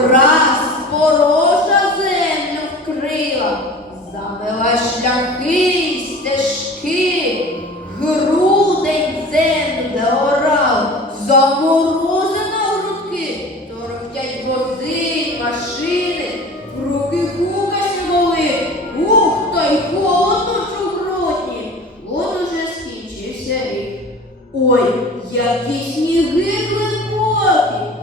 враз порожа землю вкрила, замила шляхи й стежки, грудень землю де орав, заморозено грудки, торохтять вози, машини, в руки кука моли, ух та й холодно ж у от уже скінчився рік. Ой, які сніги глибокі.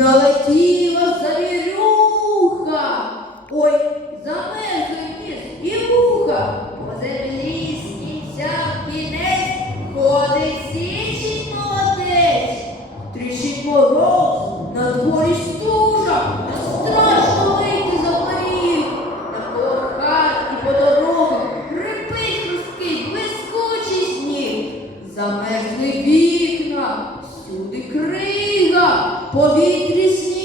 Налетіла завірюха. Ой, замерзли ніс і вуха. По землі з кінця в кінець ходить січень молодець. Тріщить мороз, на дворі стужа, страшно вийти за поріг. Навколо хат і по дорогах рипить хрусткий, блискучий сніг. Замерзли вікна, всюди крига, повітрі сніжна